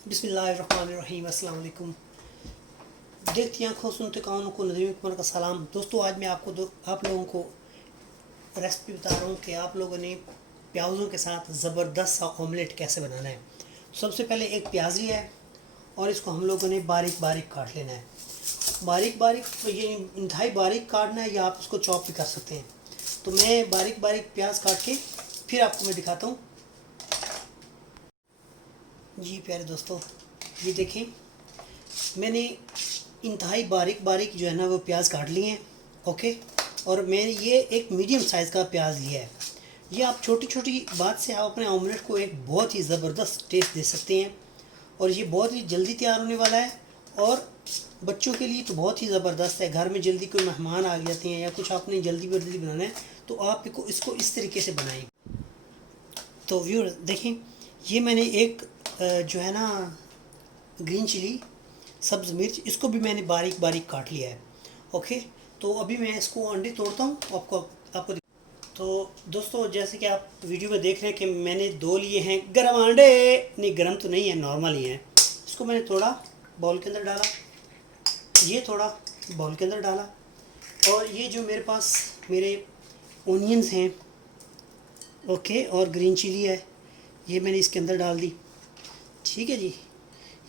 बिस्मिल्लाहिर्रहमानिर्रहीम। अस्सलाम वालेकुम। देखती आंखों सुनते कानों को नदीम कुमार का सलाम। दोस्तों, आज मैं आप लोगों को रेसिपी बता रहा हूँ कि आप लोगों ने प्याज़ों के साथ ज़बरदस्त सा ऑमलेट कैसे बनाना है। सबसे पहले एक प्याज लिया है और इसको हम लोगों ने बारीक बारीक काट लेना है। बारीक बारीक ये इंतहाई बारीक काटना है या आप उसको चॉप भी कर सकते हैं। तो मैं बारीक बारीक प्याज काट के फिर आपको मैं दिखाता हूँ। जी प्यारे दोस्तों, ये देखें, मैंने इंतहाई बारीक बारीक जो है ना वो प्याज काट लिए हैं। ओके, और मैंने ये एक मीडियम साइज़ का प्याज लिया है। ये आप छोटी छोटी बात से आप अपने ऑमलेट को एक बहुत ही ज़बरदस्त टेस्ट दे सकते हैं और ये बहुत ही जल्दी तैयार होने वाला है। और बच्चों के लिए तो बहुत ही ज़बरदस्त है। घर में जल्दी कोई मेहमान आ जाते हैं या कुछ आपने जल्दी जल्दी बनाना है तो आप इसको इस तरीके से बनाएं। तो व्यूअर्स देखें, ये मैंने एक जो है ना ग्रीन चिली सब्ज़ मिर्च, इसको भी मैंने बारीक बारीक काट लिया है। ओके, तो अभी मैं इसको अंडे तोड़ता हूँ आपको तो दोस्तों, जैसे कि आप वीडियो में देख रहे हैं कि मैंने 2 लिए हैं गरम अंडे। नहीं, गरम तो नहीं है, नॉर्मल ही हैं। इसको मैंने थोड़ा बाउल के अंदर डाला, ये थोड़ा बाउल के अंदर डाला, और ये जो मेरे पास मेरे ओनियंस हैं, ओके, और ग्रीन चिली है, ये मैंने इसके अंदर डाल दी। ठीक है जी,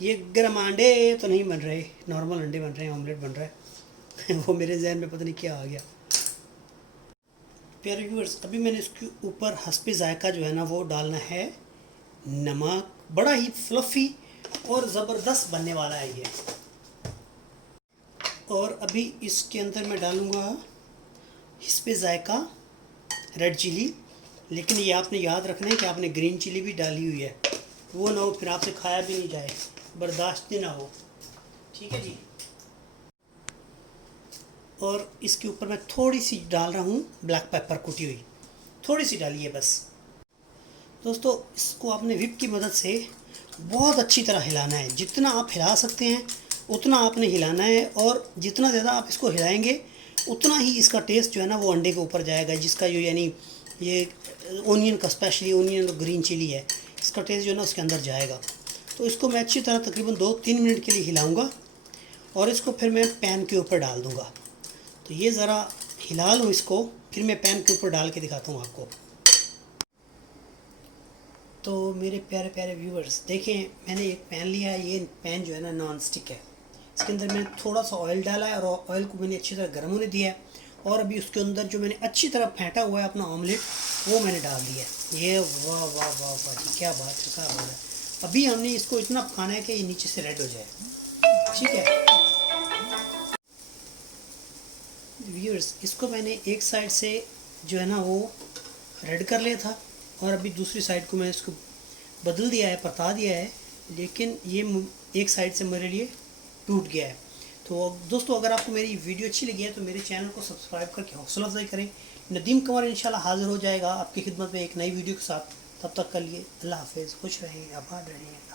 ये गरम अंडे तो नहीं बन रहे, नॉर्मल अंडे बन रहे हैं, ऑमलेट बन रहा है वो मेरे जहन में पता नहीं क्या आ गया। प्यारे व्यूअर्स, अभी मैंने इसके ऊपर हस्बे जायका जो है ना वो डालना है नमक। बड़ा ही फ्लफ़ी और ज़बरदस्त बनने वाला है ये। और अभी इसके अंदर मैं डालूँगा हस्बे जायका रेड चिली, लेकिन ये आपने याद रखना है कि आपने ग्रीन चिली भी डाली हुई है, वो ना हो फिर आपसे खाया भी नहीं जाए, बर्दाश्त ना हो। ठीक है जी। और इसके ऊपर मैं थोड़ी सी डाल रहा हूँ ब्लैक पेपर कुटी हुई, थोड़ी सी डाली है बस। दोस्तों, इसको आपने विप की मदद से बहुत अच्छी तरह हिलाना है। जितना आप हिला सकते हैं उतना आपने हिलाना है, और जितना ज़्यादा आप इसको हिलाएंगे उतना ही इसका टेस्ट जो है ना वो अंडे के ऊपर जाएगा, जिसका जो यानी ये ओनियन का, स्पेशली ओनियन और ग्रीन चिली है, इसका टेस्ट जो है ना उसके अंदर जाएगा। तो इसको मैं अच्छी तरह तकरीबन 2-3 मिनट के लिए हिलाऊंगा और इसको फिर मैं पैन के ऊपर डाल दूंगा। तो ये ज़रा हिला लूँ इसको, फिर मैं पैन के ऊपर डाल के दिखाता हूँ आपको। तो मेरे प्यारे प्यारे व्यूअर्स देखें, मैंने एक पैन लिया है। ये पैन जो है ना नॉन स्टिक है। इसके अंदर मैंने थोड़ा सा ऑयल डाला है और ऑयल को मैंने अच्छी तरह गर्म होने दिया है। और अभी उसके अंदर जो मैंने अच्छी तरह फेंटा हुआ है अपना ऑमलेट, वो मैंने डाल दिया है। ये वाह वाह वाह वाह जी, क्या बात है, क्या बात है। अभी हमने इसको इतना पकाना है कि ये नीचे से रेड हो जाए। ठीक है व्यूअर्स, इसको मैंने एक साइड से जो है ना वो रेड कर लिया था और अभी दूसरी साइड को मैंने इसको बदल दिया है, परता दिया है, लेकिन ये एक साइड से मेरे लिए टूट गया है। तो दोस्तों, अगर आपको मेरी वीडियो अच्छी लगी है तो मेरे चैनल को सब्सक्राइब करके हौसला अफजाई करें। नदीम कुमार इंशाल्लाह हाज़िर हो जाएगा आपकी खिदमत में एक नई वीडियो के साथ। तब तक के लिए अल्लाह हाफ़िज़, खुश रहें, आबाद रहें।